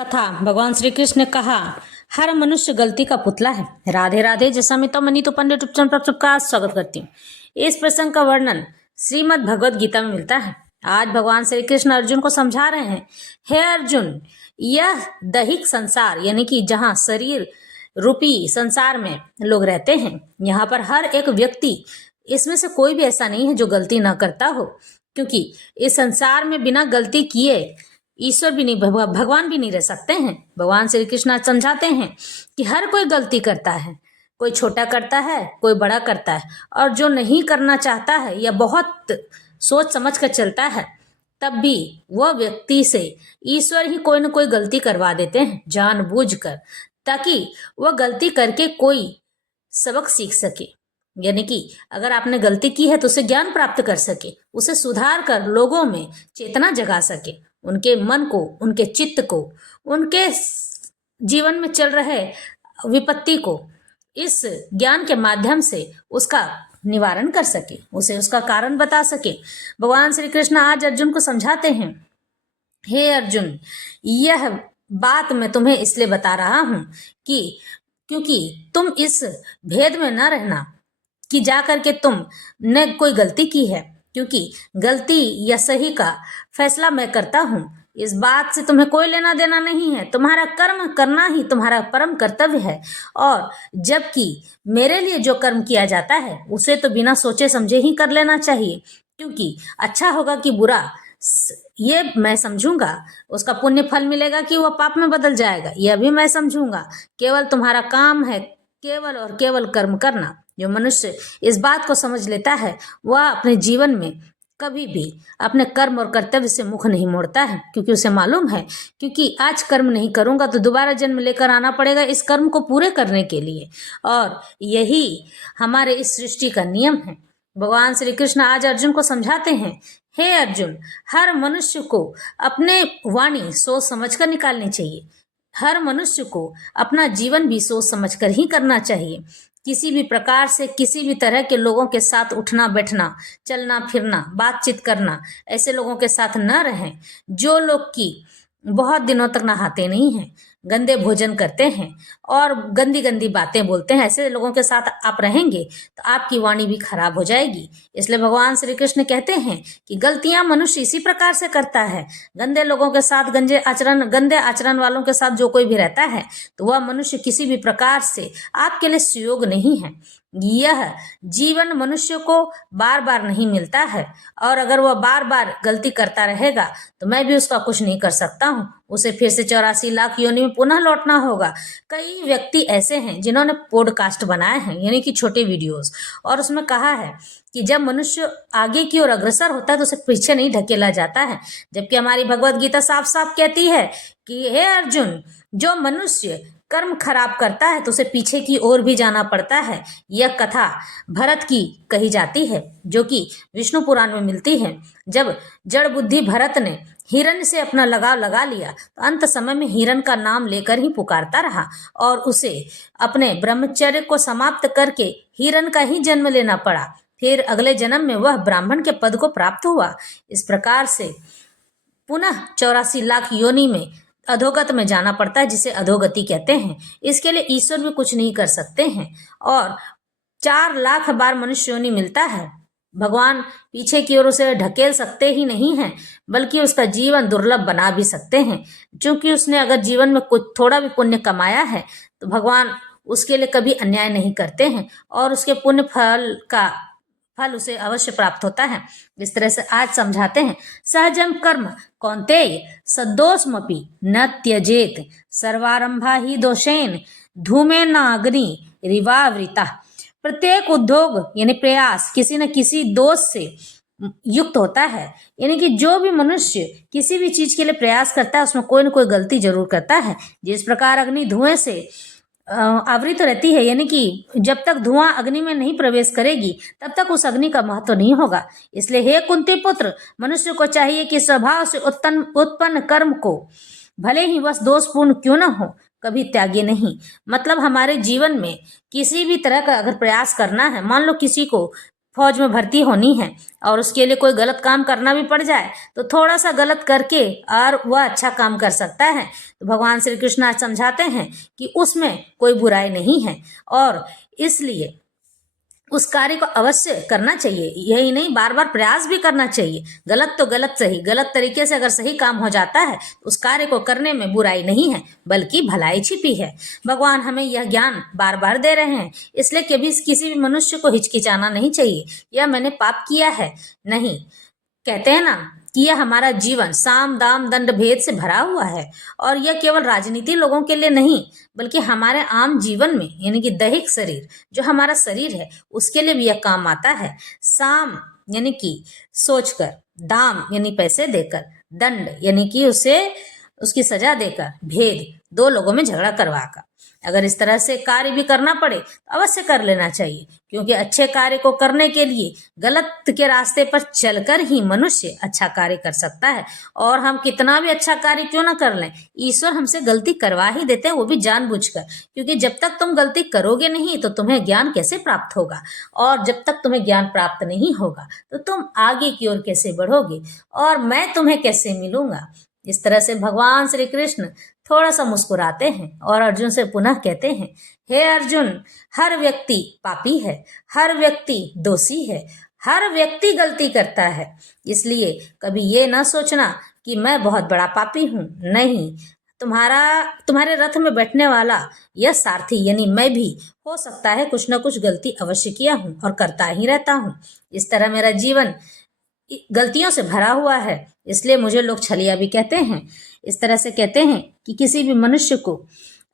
कथा। भगवान श्री कृष्ण ने कहा, हर मनुष्य गलती का पुतला है। राधे राधे। जैसा मैं तो मनी तो पंडित उपचन पर सबका स्वागत करती हूँ। इस प्रसंग का वर्णन श्रीमद् भगवद गीता में मिलता है। आज भगवान श्री कृष्ण अर्जुन को समझा रहे हैं, हे अर्जुन, यह दैहिक संसार यानी कि जहाँ शरीर रूपी संसार में लोग रहते हैं, यहाँ पर हर एक व्यक्ति, इसमें से कोई भी ऐसा नहीं है जो गलती ना करता हो, क्योंकि इस संसार में बिना गलती किए ईश्वर भी नहीं, भगवान भी नहीं रह सकते हैं। भगवान श्री कृष्ण समझाते हैं कि हर कोई गलती करता है, कोई छोटा करता है, कोई बड़ा करता है, और जो नहीं करना चाहता है या बहुत सोच समझ कर चलता है, तब भी वह व्यक्ति से ईश्वर ही कोई न कोई गलती करवा देते हैं जानबूझकर, ताकि वह गलती करके कोई सबक सीख सके। यानी कि अगर आपने गलती की है तो उसे ज्ञान प्राप्त कर सके, उसे सुधार कर लोगों में चेतना जगा सके, उनके मन को, उनके चित्त को, उनके जीवन में चल रहे विपत्ति को इस ज्ञान के माध्यम से उसका निवारण कर सके, उसे उसका कारण बता सके। भगवान श्री कृष्ण आज अर्जुन को समझाते हैं, हे अर्जुन, यह बात मैं तुम्हें इसलिए बता रहा हूं कि क्योंकि तुम इस भेद में न रहना कि जा करके तुमने कोई गलती की है, क्योंकि गलती या सही का फैसला मैं करता हूँ। इस बात से तुम्हें कोई लेना देना नहीं है। तुम्हारा कर्म करना ही तुम्हारा परम कर्तव्य है, और जबकि मेरे लिए जो कर्म किया जाता है उसे तो बिना सोचे समझे ही कर लेना चाहिए, क्योंकि अच्छा होगा कि बुरा ये मैं समझूंगा, उसका पुण्य फल मिलेगा कि वह पाप में बदल जाएगा यह भी मैं समझूंगा। केवल तुम्हारा काम है केवल और केवल कर्म करना। जो मनुष्य इस बात को समझ लेता है वह अपने जीवन में कभी भी अपने कर्म और कर्तव्य से मुख नहीं मोड़ता है, क्योंकि उसे मालूम है क्योंकि आज कर्म नहीं करूंगा तो दोबारा जन्म लेकर आना पड़ेगा इस कर्म को पूरे करने के लिए, और यही हमारे इस सृष्टि का नियम है। भगवान श्री कृष्ण आज अर्जुन को समझाते हैं, हे अर्जुन, हर मनुष्य को अपने वाणी सोच समझकर निकालनी चाहिए। हर मनुष्य को अपना जीवन भी सोच समझकर ही करना चाहिए। किसी भी प्रकार से किसी भी तरह के लोगों के साथ उठना बैठना, चलना फिरना, बातचीत करना, ऐसे लोगों के साथ न रहें जो लोग की बहुत दिनों तक नहाते नहीं हैं, गंदे भोजन करते हैं और गंदी गंदी बातें बोलते हैं। ऐसे लोगों के साथ आप रहेंगे तो आपकी वाणी भी खराब हो जाएगी। इसलिए भगवान श्री कृष्ण कहते हैं कि गलतियां मनुष्य इसी प्रकार से करता है। गंदे लोगों के साथ, गंदे आचरण वालों के साथ जो कोई भी रहता है तो वह मनुष्य किसी भी प्रकार से आपके लिए सुयोग नहीं है। यह जीवन मनुष्य को बार बार नहीं मिलता है, और अगर वह बार बार गलती करता रहेगा तो मैं भी उसका कुछ नहीं कर सकता हूँ। उसे फिर से 84 लाख योनि में पुनः लौटना होगा। कई व्यक्ति ऐसे हैं जिन्होंने पॉडकास्ट बनाए हैं, यानी कि छोटे वीडियोस, और उसमें कहा है कि जब मनुष्य आगे की ओर अग्रसर होता है तो उसे पीछे नहीं ढकेला जाता है, जबकि हमारी भगवत गीता साफ साफ कहती है कि हे अर्जुन, जो मनुष्य कर्म खराब करता है तो उसे पीछे की ओर भी जाना पड़ता है। यह कथा भरत की कही जाती है, जो कि विष्णु पुराण में मिलती है। जब जड़ बुद्धि भरत ने हिरण से अपना लगाव लगा लिया तो अंत समय में हिरण का नाम लेकर ही पुकारता रहा, और उसे अपने ब्रह्मचर्य को समाप्त करके हिरण का ही जन्म लेना पड़ा। फिर अगले जन्म में वह ब्राह्मण के पद को प्राप्त हुआ। इस प्रकार से पुनः 84 लाख योनि में अधोगत में जाना पड़ता है, जिसे अधोगति कहते हैं। इसके लिए ईश्वर भी कुछ नहीं कर सकते हैं, और 4 लाख बार मनुष्य योनि मिलता है। भगवान पीछे की ओर उसे ढकेल सकते ही नहीं हैं, बल्कि उसका जीवन दुर्लभ बना भी सकते हैं, क्योंकि उसने अगर जीवन में कुछ थोड़ा भी पुण्य कमाया है तो भगवान उसके लिए कभी अन्याय नहीं करते हैं, और उसके पुण्य फल उसे अवश्य प्राप्त होता है। इस तरह से आज समझाते हैं, सहजम कर्म कौन्तेय सदोषमपि न त्यजेत, सर्वारंभा ही दोषेन धूमे न अग्नि रिवावृता। प्रत्येक उद्योग यानी प्रयास किसी न किसी दोष से युक्त होता है। यानी कि जो भी मनुष्य किसी भी चीज के लिए प्रयास करता है उसमें कोई न कोई गलती जरूर करता है। जिस प्रकार अग्नि धुएं से आवृत रहती है, यानी कि जब तक धुआं अग्नि में नहीं प्रवेश करेगी तब तक उस अग्नि का महत्व नहीं होगा। इसलिए हे कुंती पुत्र, मनुष्य को चाहिए कि स्वभाव से उत्पन्न कर्म को भले ही वह दोषपूर्ण क्यों न हो, कभी त्यागे नहीं। मतलब हमारे जीवन में किसी भी तरह का अगर प्रयास करना है, मान लो किसी को फौज में भर्ती होनी है और उसके लिए कोई गलत काम करना भी पड़ जाए तो थोड़ा सा गलत करके और वह अच्छा काम कर सकता है। तो भगवान श्री कृष्ण आज समझाते हैं कि उसमें कोई बुराई नहीं है और इसलिए उस कार्य को अवश्य करना चाहिए। यही नहीं, बार बार प्रयास भी करना चाहिए। गलत तो गलत सही, गलत तरीके से अगर सही काम हो जाता है तो उस कार्य को करने में बुराई नहीं है बल्कि भलाई छिपी है। भगवान हमें यह ज्ञान बार बार दे रहे हैं, इसलिए कभी किसी भी मनुष्य को हिचकिचाना नहीं चाहिए यह मैंने पाप किया है। नहीं, कहते हैं ना कि यह हमारा जीवन साम दाम दंड भेद से भरा हुआ है और यह केवल राजनीति लोगों के लिए नहीं बल्कि हमारे आम जीवन में यानी कि दैहिक शरीर जो हमारा शरीर है उसके लिए भी यह काम आता है। साम यानी कि सोचकर, दाम यानी पैसे देकर, दंड यानी कि उसे उसकी सजा देकर, भेद दो लोगों में झगड़ा करवाकर। अगर इस तरह से कार्य भी करना पड़े तो अवश्य कर लेना चाहिए, क्योंकि अच्छे कार्य को करने के लिए गलत के रास्ते पर चलकर ही मनुष्य अच्छा कार्य कर सकता है। और हम कितना भी अच्छा कार्य क्यों ना कर लें, ईश्वर हमसे गलती करवा ही देते हैं, वो भी जानबूझकर, क्योंकि जब तक तुम गलती करोगे नहीं तो तुम्हें ज्ञान कैसे प्राप्त होगा, और जब तक तुम्हें ज्ञान प्राप्त नहीं होगा तो तुम आगे की ओर कैसे बढ़ोगे और मैं तुम्हें कैसे मिलूंगा। इस तरह से भगवान श्री कृष्ण थोड़ा सा मुस्कुराते हैं और अर्जुन से पुनः कहते हैं, हे अर्जुन, हर व्यक्ति पापी है, हर व्यक्ति दोषी है, हर व्यक्ति गलती करता है। इसलिए कभी ये ना सोचना कि मैं बहुत बड़ा पापी हूँ। नहीं, तुम्हारे रथ में बैठने वाला यह सारथी यानी मैं भी हो सकता है कुछ ना कुछ गलती अवश्य किया हूँ और करता ही रहता हूँ। इस तरह मेरा जीवन गलतियों से भरा हुआ है, इसलिए मुझे लोग छलिया भी कहते हैं। इस तरह से कहते हैं कि किसी भी मनुष्य को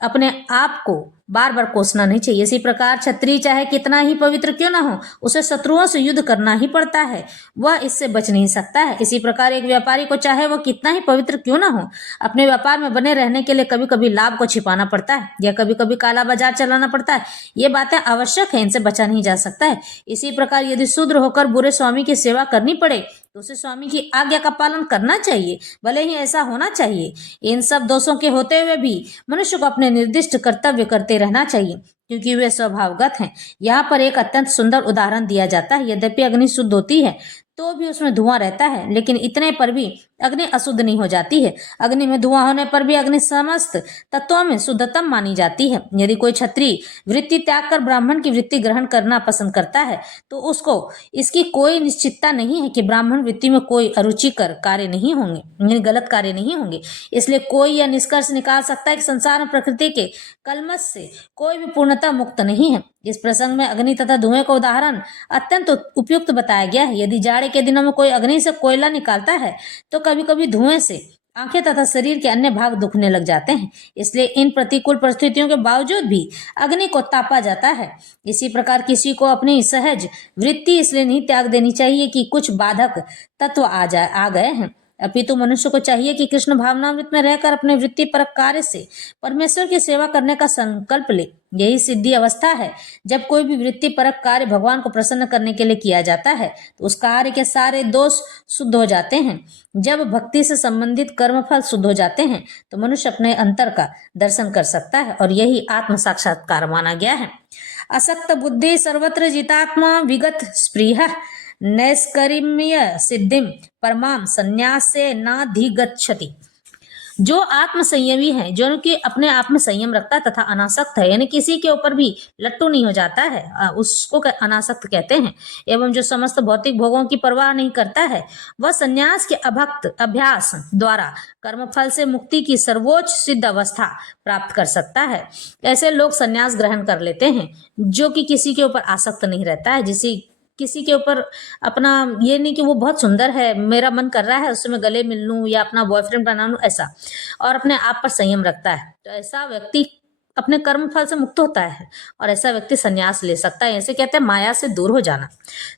अपने आप को बार बार कोसना नहीं चाहिए। इसी प्रकार क्षत्रिय चाहे कितना ही पवित्र क्यों ना हो, उसे शत्रुओं से युद्ध करना ही पड़ता है, वह इससे बच नहीं सकता है। इसी प्रकार एक व्यापारी को चाहे वह कितना ही पवित्र क्यों ना हो, अपने व्यापार में बने रहने के लिए कभी कभी लाभ को छिपाना पड़ता है या कभी कभी काला बाजार चलाना पड़ता है। ये बातें आवश्यक है, इनसे बचा नहीं जा सकता है। इसी प्रकार यदि शूद्र होकर बुरे स्वामी की सेवा करनी पड़े तो उसे स्वामी की आज्ञा का पालन करना चाहिए, भले ही ऐसा होना चाहिए। इन सब दोषों के होते हुए भी मनुष्य को अपने निर्दिष्ट कर्तव्य करते रहना चाहिए, क्योंकि वे स्वभावगत हैं। यहाँ पर एक अत्यंत सुंदर उदाहरण दिया जाता है। यद्यपि अग्नि शुद्ध होती है तो भी उसमें धुआं रहता है, लेकिन इतने पर भी अग्नि अशुद्ध नहीं हो जाती है। अग्नि में धुआं होने पर भी अग्नि समस्त तत्वों में शुद्धतम मानी जाती है। यदि कोई क्षत्रिय वृत्ति त्याग कर ब्राह्मण की वृत्ति ग्रहण करना पसंद करता है तो उसको इसकी कोई निश्चितता नहीं है कि ब्राह्मण वृत्ति में कोई अरुचिकर कार्य नहीं होंगे, यानी गलत कार्य नहीं होंगे। इसलिए कोई यह निष्कर्ष निकाल सकता है कि संसार में प्रकृति के कलमश से कोई भी पूर्णतः मुक्त नहीं है। इस प्रसंग में अग्नि तथा धुएं का उदाहरण अत्यंत उपयुक्त बताया गया है। यदि जाड़े के दिनों में कोई अग्नि से कोयला निकालता है तो कभी कभी धुएं से आंखें तथा शरीर के अन्य भाग दुखने लग जाते हैं। इसलिए इन प्रतिकूल परिस्थितियों के बावजूद भी अग्नि को तापा जाता है। इसी प्रकार किसी को अपनी सहज वृत्ति इसलिए नहीं त्याग देनी चाहिए कि कुछ बाधक तत्व आ गए हैं, अपितु मनुष्य को चाहिए कि कृष्ण भावनामृत में रहकर अपने वृत्ति परक कार्य से परमेश्वर की सेवा करने का संकल्प ले। यही सिद्धि अवस्था है। जब कोई भी वृत्ति परक कार्य भगवान को प्रसन्न करने के लिए किया जाता है तो उस कार्य के सारे दोष शुद्ध हो जाते हैं। जब भक्ति से संबंधित कर्मफल शुद्ध हो जाते हैं तो मनुष्य अपने अंतर का दर्शन कर सकता है और यही आत्म साक्षात्कार माना गया है। असक्त बुद्धि सर्वत्र जितात्मा विगत स्पृह नैष्कर्म्य सिद्धिम परमाम संन्यास से नाधिगच्छति। जो आत्म संयमी है, जो कि अपने आप में संयम रखता है तथा अनासक्त है, यानी किसी के ऊपर भी लट्टू नहीं हो जाता है, उसको अनासक्त कहते हैं। एवं जो समस्त भौतिक भोगों की परवाह नहीं करता है, वह संन्यास के अभक्त अभ्यास द्वारा कर्मफल से मुक्ति की सर्वोच्च सिद्ध अवस्था प्राप्त कर सकता है। ऐसे लोग संन्यास ग्रहण कर लेते हैं जो कि किसी के ऊपर आसक्त नहीं रहता है। किसी के ऊपर अपना ये नहीं कि वो बहुत सुंदर है, मेरा मन कर रहा है उससे मैं गले मिल लूं या अपना बॉयफ्रेंड बना लूं, ऐसा, और अपने आप पर संयम रखता है, तो ऐसा व्यक्ति अपने कर्म फल से मुक्त होता है और ऐसा व्यक्ति संन्यास ले सकता है। ऐसे कहते हैं माया से दूर हो जाना।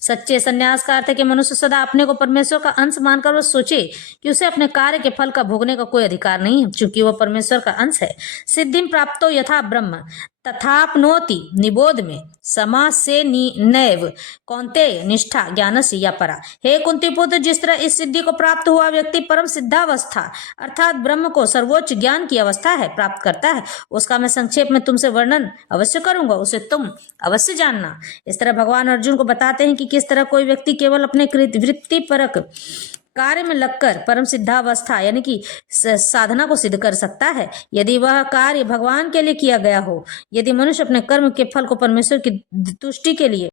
सच्चे संन्यास का अर्थ है कि मनुष्य सदा अपने को परमेश्वर का अंश मानकर वह सोचे कि उसे अपने कार्य के फल का भोगने का कोई अधिकार नहीं है, चूंकि वह परमेश्वर का अंश है। सिद्धिम प्राप्तो यथा ब्रह्म तथापनोति निबोध में समास से नैव कौन्तेय निष्ठा ज्ञानस्य या परा। हे कुंती पुत्र, जिस तरह इस सिद्धि को प्राप्त हुआ व्यक्ति परम सिद्धावस्था अर्थात ब्रह्म को सर्वोच्च ज्ञान की अवस्था है प्राप्त करता है, उसका मैं संक्षेप में तुमसे वर्णन अवश्य करूंगा, उसे तुम अवश्य जानना। इस तरह भगवान अर्जुन को बताते हैं कि किस तरह कोई व्यक्ति केवल अपने वृत्ति परक कार्य में लगकर परम सिद्धावस्था यानी कि साधना को सिद्ध कर सकता है, यदि वह कार्य भगवान के लिए किया गया हो। यदि मनुष्य अपने कर्म के फल को परमेश्वर की तुष्टि के लिए